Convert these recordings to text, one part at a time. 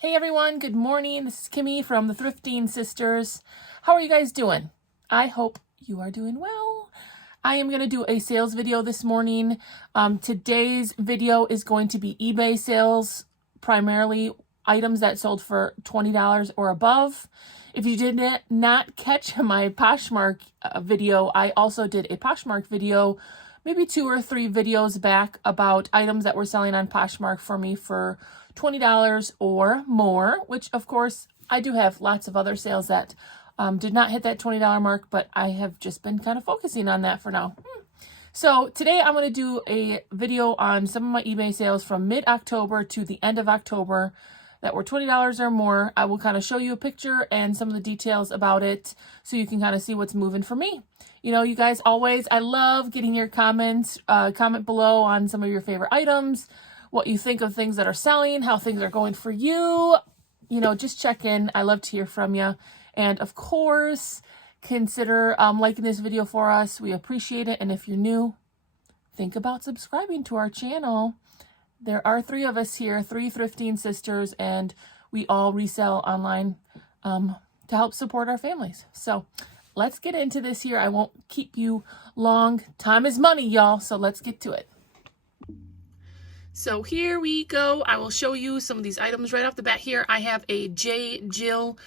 Hey everyone, good morning. This is Kimmie from the Thrifting Sisters. How are you guys doing? I hope you are doing well. I am going to do a sales video this morning. Today's video is going to be eBay sales, primarily items that sold for $20 or above. If you did not catch my Poshmark video, I also did a Poshmark video maybe 2 or 3 videos back about items that were selling on Poshmark for me for $20 or more, which of course I do have lots of other sales that did not hit that $20 mark, but I have just been kind of focusing on that for now. So today I'm going to do a video on some of my eBay sales from mid-October to the end of October that were $20 or more. I will kind of show you a picture and some of the details about it so you can kind of see what's moving for me. You know, you guys always, I love getting your comments. Comment below on some of your favorite items, what you think of things that are selling, how things are going for you. You know, just check in. I love to hear from you. And of course, consider liking this video for us. We appreciate it. And if you're new, think about subscribing to our channel. There are 3 of us here, 3 thrifting sisters, and we all resell online to help support our families. So let's get into this here. I won't keep you long. Time is money, y'all. So let's get to it. So here we go. I will show you some of these items right off the bat here. I have a J. Jill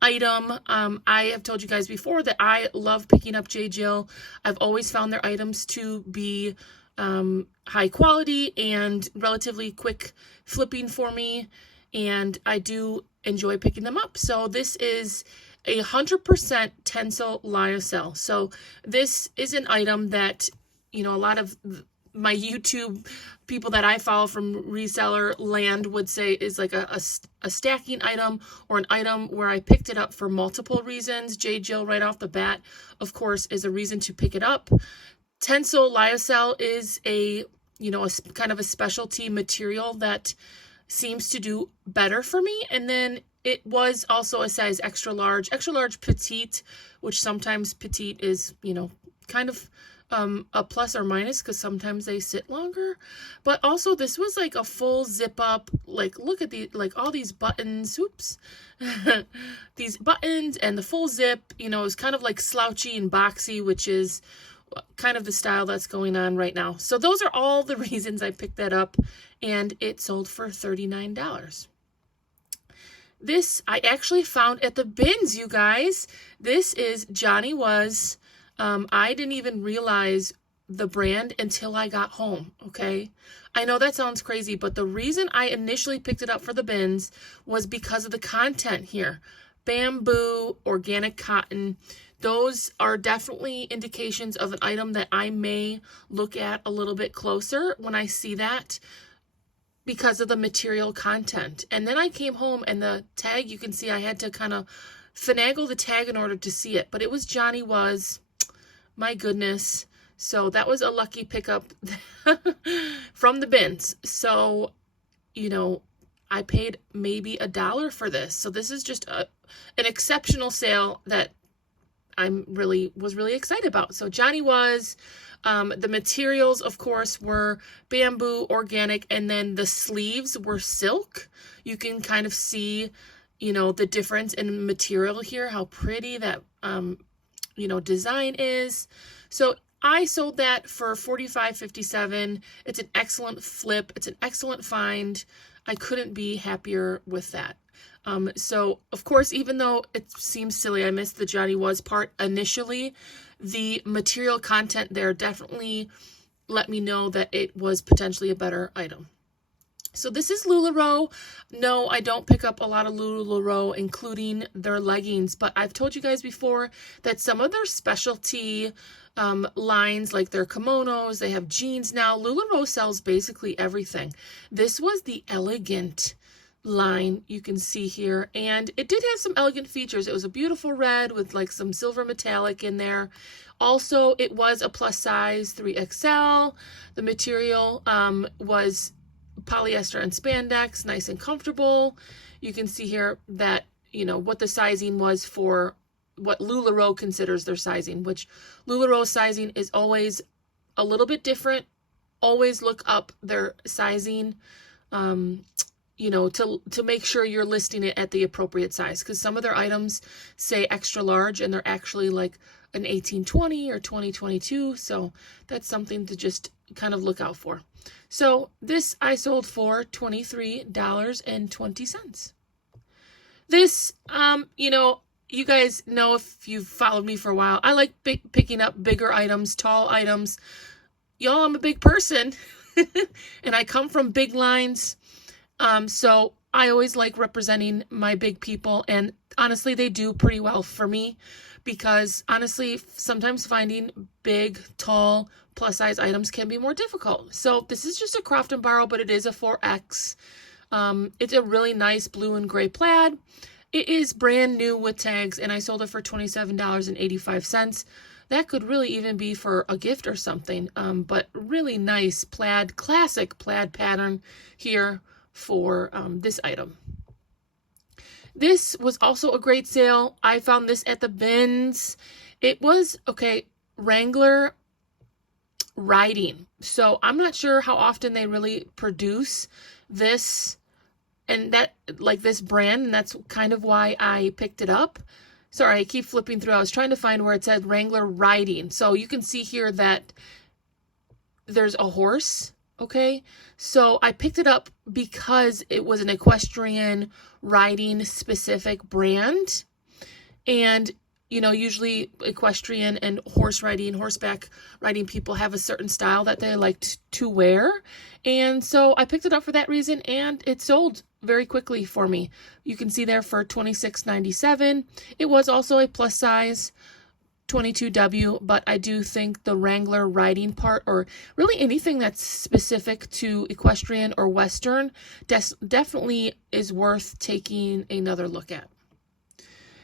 item. I have told you guys before that I love picking up J. Jill. I've always found their items to be high quality and relatively quick flipping for me, and I do enjoy picking them up. So this is 100% Tencel lyocell. So this is an item that, you know, a lot of my YouTube people that I follow from reseller land would say is like a stacking item, or an item where I picked it up for multiple reasons. J. Jill right off the bat, of course, is a reason to pick it up. Tencel lyocell is a kind of a specialty material that seems to do better for me. And then it was also a size extra large petite, which sometimes petite is, you know, kind of a plus or minus because sometimes they sit longer. But also this was like a full zip up. Like, look at all these buttons. Oops. These buttons and the full zip, you know, is kind of like slouchy and boxy, which is kind of the style that's going on right now. So those are all the reasons I picked that up, and it sold for $39. This I actually found at the bins, you guys. This is Johnny Was. I didn't even realize the brand until I got home, okay? I know that sounds crazy, but the reason I initially picked it up for the bins was because of the content here. Bamboo, organic cotton. Those are definitely indications of an item that I may look at a little bit closer when I see that, because of the material content. And then I came home and the tag, you can see I had to kind of finagle the tag in order to see it, but it was Johnny Was. My goodness. So that was a lucky pickup from the bins. So, you know, I paid maybe $1 for this. So this is just an exceptional sale that was really excited about. So Johnny Was, the materials, of course, were bamboo, organic, and then the sleeves were silk. You can kind of see, you know, the difference in material here, how pretty that, you know, design is. So I sold that for $45.57. It's an excellent flip. It's an excellent find. I couldn't be happier with that. So of course, even though it seems silly, I missed the Johnny Was part initially, the material content there definitely let me know that it was potentially a better item. So this is LuLaRoe. No, I don't pick up a lot of LuLaRoe, including their leggings, but I've told you guys before that some of their specialty lines, like their kimonos, they have jeans now. LuLaRoe sells basically everything. This was the elegant line you can see here, and it did have some elegant features. It was a beautiful red with like some silver metallic in there. Also, it was a plus size 3XL. The material was polyester and spandex, nice and comfortable. You can see here that, you know, what the sizing was for what LuLaRoe considers their sizing, which LuLaRoe sizing is always a little bit different. Always look up their sizing. you know, to make sure you're listing it at the appropriate size, because some of their items say extra large and they're actually like an 1820 or 2022. So that's something to just kind of look out for. So this I sold for $23.20. This, you know, you guys know if you've followed me for a while, I like picking up bigger items, tall items. Y'all, I'm a big person and I come from big lines. So I always like representing my big people, and honestly, they do pretty well for me, because honestly, sometimes finding big, tall, plus size items can be more difficult. So this is just a craft and borrow, but it is a 4X. It's a really nice blue and gray plaid. It is brand new with tags, and I sold it for $27.85. That could really even be for a gift or something, but really nice plaid, classic plaid pattern here for this item. This was also a great sale. I found this at the bins. It was, okay, Wrangler riding. So I'm not sure how often they really produce this and that, like this brand, and that's kind of why I picked it up. Sorry, I keep flipping through. I was trying to find where it said Wrangler riding. So you can see here that there's a horse. Okay, so I picked it up because it was an equestrian riding specific brand. And, you know, usually equestrian and horse riding, horseback riding people have a certain style that they like to wear. And so I picked it up for that reason, and it sold very quickly for me. You can see there for $26.97. It was also a plus size 22W, but I do think the Wrangler riding part, or really anything that's specific to equestrian or Western, definitely is worth taking another look at.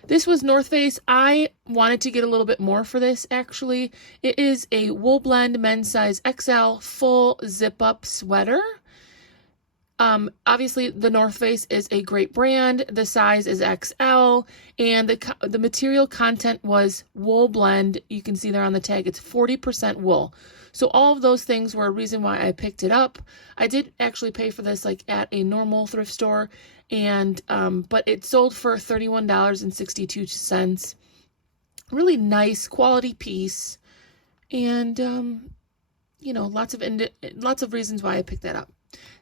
This was North Face. I wanted to get a little bit more for this, actually. It is a wool blend men's size XL full zip up sweater. Obviously the North Face is a great brand. The size is XL, and the material content was wool blend. You can see there on the tag, it's 40% wool. So all of those things were a reason why I picked it up. I did actually pay for this like at a normal thrift store, and but it sold for $31.62. Really nice quality piece, and you know, lots of reasons why I picked that up.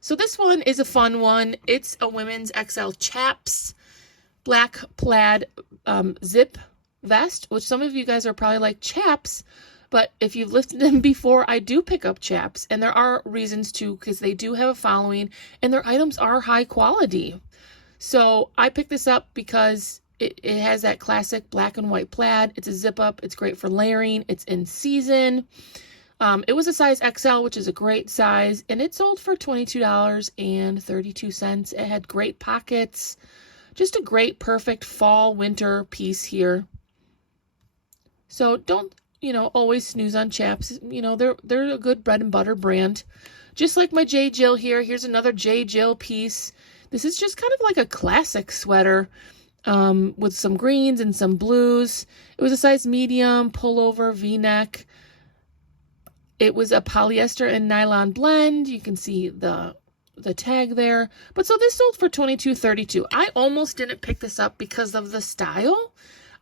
So this one is a fun one. It's a women's XL chaps black plaid zip vest, which some of you guys are probably like, chaps? But if you've lifted them before, I do pick up chaps, and there are reasons to, because they do have a following and their items are high quality. So I picked this up because it has that classic black and white plaid. It's a zip up. It's great for layering. It's in season. It was a size XL, which is a great size, and it sold for $22.32. It had great pockets. Just a great, perfect fall, winter piece here. So don't, you know, always snooze on chaps. You know, they're a good bread and butter brand. Just like my J. Jill here. Here's another J. Jill piece. This is just kind of like a classic sweater with some greens and some blues. It was a size medium, pullover, V-neck. It was a polyester and nylon blend. You can see the tag there. But so this sold for $22.32. I almost didn't pick this up because of the style.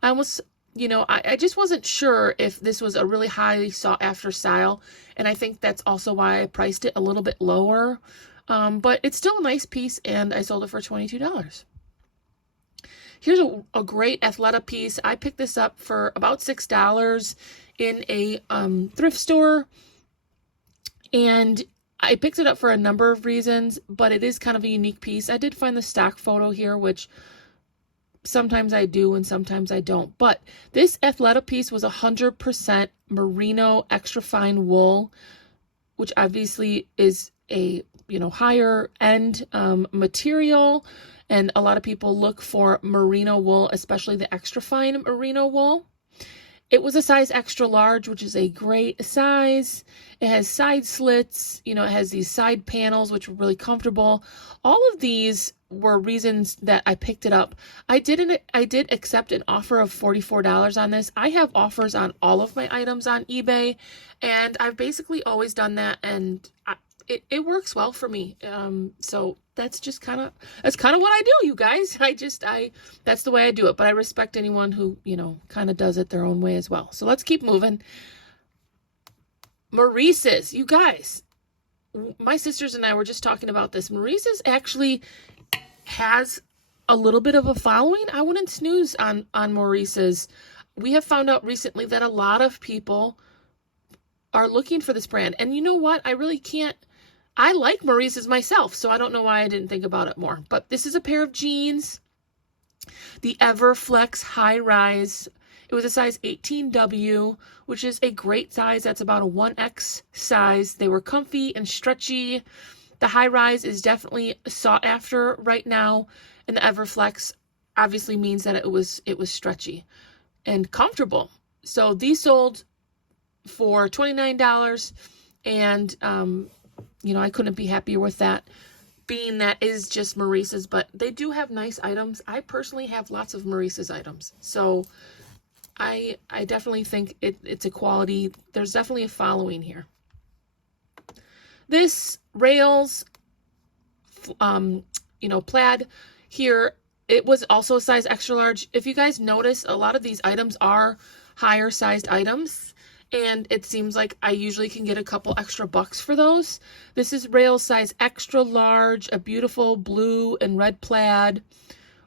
I almost, you know, I just wasn't sure if this was a really highly sought after style. And I think that's also why I priced it a little bit lower. But it's still a nice piece, and I sold it for $22. Here's a great Athleta piece. I picked this up for about $6 in a thrift store, and I picked it up for a number of reasons, but it is kind of a unique piece. I did find the stock photo here, which sometimes I do and sometimes I don't, but this Athleta piece was 100% merino extra fine wool, which obviously is a, you know, higher end material, and a lot of people look for merino wool, especially the extra fine merino wool. It was a size extra large, which is a great size. It has side slits, you know, it has these side panels, which were really comfortable. All of these were reasons that I picked it up. I did accept an offer of $44 on this. I have offers on all of my items on eBay, and I've basically always done that, and it works well for me. So that's just kind of what I do, you guys. That's the way I do it. But I respect anyone who, you know, kind of does it their own way as well. So let's keep moving. Maurice's, you guys, my sisters and I were just talking about this. Maurice's actually has a little bit of a following. I wouldn't snooze on Maurice's. We have found out recently that a lot of people are looking for this brand. And you know what? I like Maurice's myself, so I don't know why I didn't think about it more. But this is a pair of jeans, the Everflex High Rise. It was a size 18W, which is a great size. That's about a 1X size. They were comfy and stretchy. The High Rise is definitely sought after right now, and the Everflex obviously means that it was stretchy and comfortable. So these sold for $29, and you know, I couldn't be happier with that, being that is just Maurice's, but they do have nice items. I personally have lots of Maurice's items, so I definitely think it's a quality. There's definitely a following here. This Rails, you know, plaid here, it was also a size extra large. If you guys notice, a lot of these items are higher sized items, and it seems like I usually can get a couple extra bucks for those. This is Rails size extra large, a beautiful blue and red plaid.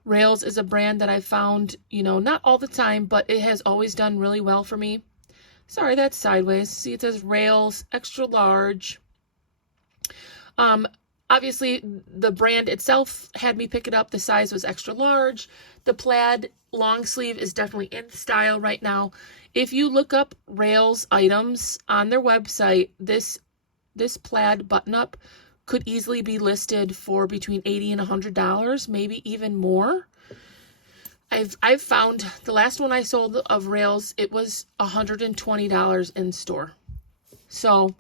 Rails is a brand that I found, you know, not all the time, but it has always done really well for me. Sorry, that's sideways. See, it says Rails extra large. Obviously, the brand itself had me pick it up. The size was extra large. The plaid long sleeve is definitely in style right now. If you look up Rails items on their website, this plaid button-up could easily be listed for between $80 and $100, maybe even more. I've found the last one I sold of Rails, it was $120 in store. So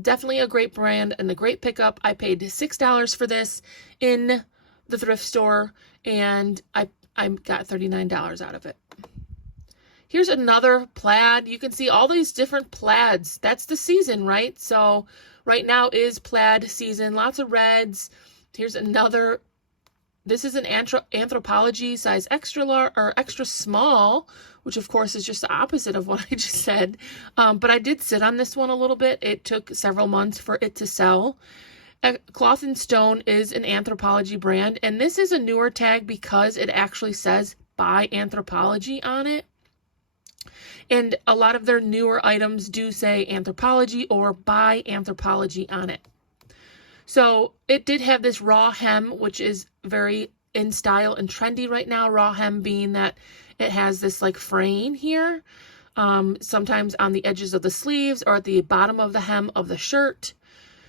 definitely a great brand and a great pickup. I paid $6 for this in the thrift store, and I got $39 out of it. Here's another plaid. You can see all these different plaids. That's the season, right? So right now is plaid season. Lots of reds. Here's another. This is an Anthropology size extra large or extra small, which of course is just the opposite of what I just said. But I did sit on this one a little bit. It took several months for it to sell. Cloth and Stone is an Anthropology brand, and this is a newer tag because it actually says by Anthropology on it. And a lot of their newer items do say Anthropology or by Anthropology on it. So it did have this raw hem, which is very in style and trendy right now. Raw hem being that it has this like fraying here, sometimes on the edges of the sleeves or at the bottom of the hem of the shirt.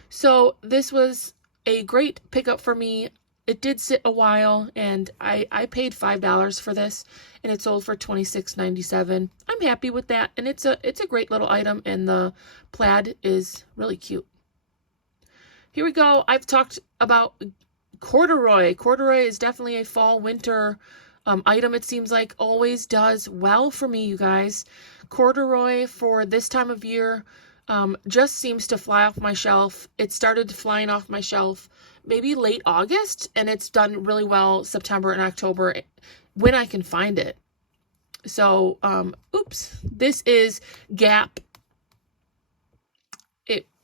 So this was a great pickup for me. It did sit a while, and I paid $5 for this, and it sold for $26.97. I'm happy with that, and it's a great little item, and the plaid is really cute. Here we go. I've talked about corduroy. Corduroy is definitely a fall winter item. It seems like always does well for me, you guys. Corduroy for this time of year just seems to fly off my shelf. It started flying off my shelf maybe late August, and it's done really well September and October when I can find it. So, this is Gap.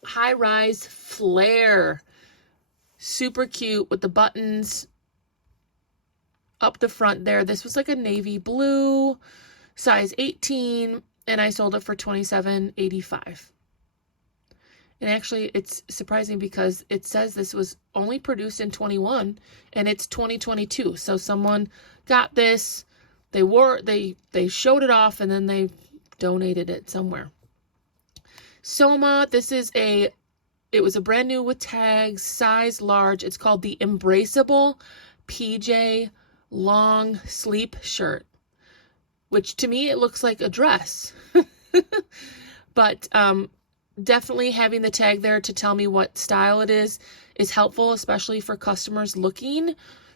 High rise flare. Super cute with the buttons up the front there. This was like a navy blue, size 18, and I sold it for $27.85. And actually, it's surprising because it says this was only produced in 21 and it's 2022. So someone got this, they showed it off, and then they donated it somewhere. Soma, it was a brand new with tags, size large. It's called the Embraceable PJ long sleep shirt, which to me, it looks like a dress. But definitely having the tag there to tell me what style it is helpful, especially for customers looking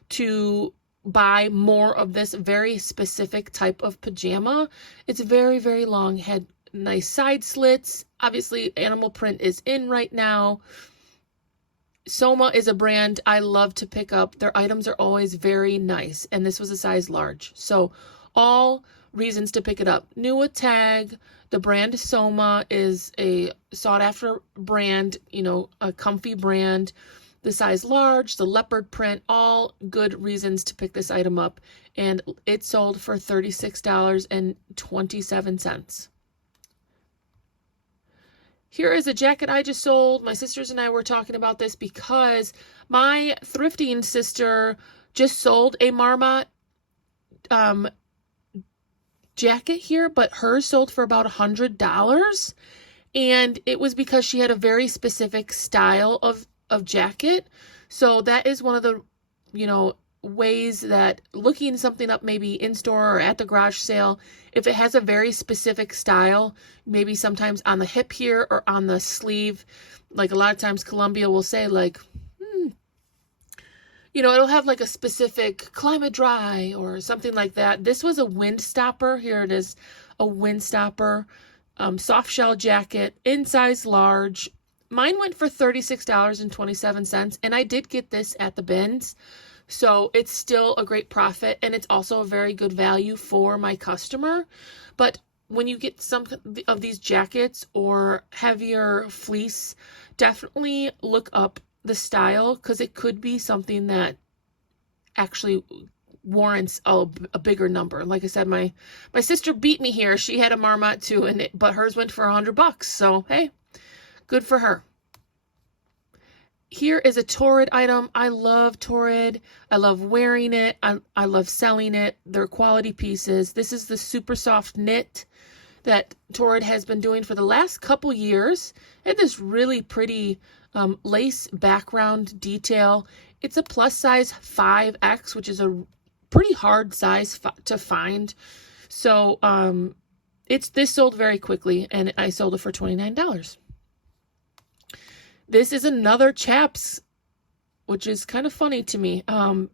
to buy more of this very specific type of pajama. It's very, very long, had nice side slits. Obviously, animal print is in right now. Soma is a brand I love to pick up. Their items are always very nice, and this was a size large. So all reasons to pick it up. New with tag. The brand Soma is a sought after brand, you know, a comfy brand. The size large, the leopard print, all good reasons to pick this item up. And it sold for $36.27. Here is a jacket I just sold. My sisters and I were talking about this because my thrifting sister just sold a Marmot jacket here, but hers sold for about $100. And it was because she had a very specific style of jacket. So that is one of the, you know, ways that looking something up maybe in store or at the garage sale, if it has a very specific style, maybe sometimes on the hip here or on the sleeve, like a lot of times Columbia will say like, you know, it'll have like a specific climate dry or something like that. This was a wind stopper. Here it is, a wind stopper, soft shell jacket in size large. Mine went for $36.27, and I did get this at the bins. So it's still a great profit, and it's also a very good value for my customer. But when you get some of these jackets or heavier fleece, definitely look up the style, because it could be something that actually warrants a bigger number. Like I said, my sister beat me here. She had a Marmot too, but hers went for $100. So hey, good for her. Here is a Torrid item. I love Torrid. I love wearing it. I love selling it. They're quality pieces. This is the super soft knit that Torrid has been doing for the last couple years. And this really pretty lace background detail. It's a plus size 5X, which is a pretty hard size to find. So this sold very quickly, and I sold it for $29. This is another chaps, which is kind of funny to me.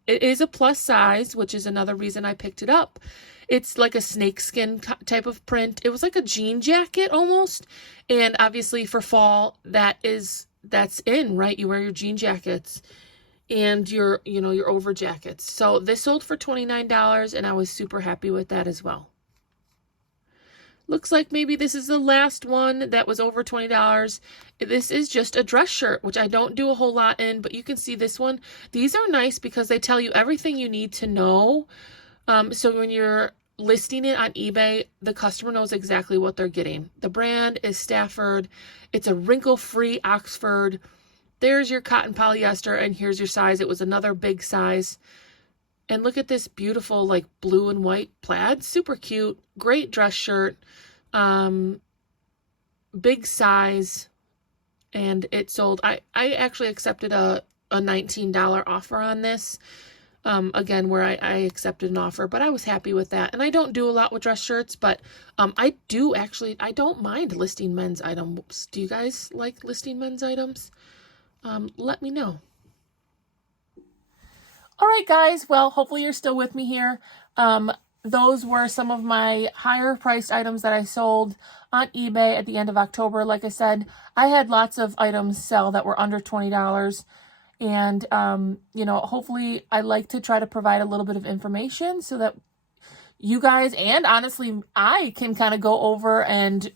It is a plus size, which is another reason I picked it up. It's like a snakeskin type of print. It was like a jean jacket almost. And obviously for fall, that's in, right? You wear your jean jackets and your over jackets. So this sold for $29, and I was super happy with that as well. Looks like maybe this is the last one that was over $20. This is just a dress shirt, which I don't do a whole lot in, but you can see this one. These are nice because they tell you everything you need to know. So when you're listing it on eBay, the customer knows exactly what they're getting. The brand is Stafford. It's a wrinkle-free Oxford. There's your cotton polyester, and here's your size. It was another big size. And look at this beautiful like blue and white plaid. Super cute. Great dress shirt. Big size. And it sold. I actually accepted a $19 offer on this. Again, where I accepted an offer, but I was happy with that. And I don't do a lot with dress shirts, but I don't mind listing men's items. Do you guys like listing men's items? Let me know. All right, guys. Well, hopefully you're still with me here. Those were some of my higher priced items that I sold on eBay at the end of October. Like I said, I had lots of items sell that were under $20. And, hopefully I like to try to provide a little bit of information so that you guys, and honestly, I can kind of go over and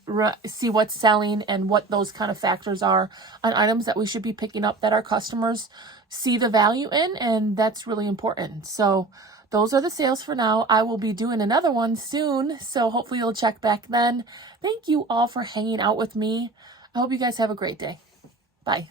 see what's selling and what those kind of factors are on items that we should be picking up that our customers see the value in, and that's really important. So those are the sales for now. I will be doing another one soon, so hopefully you'll check back then. Thank you all for hanging out with me. I hope you guys have a great day. Bye.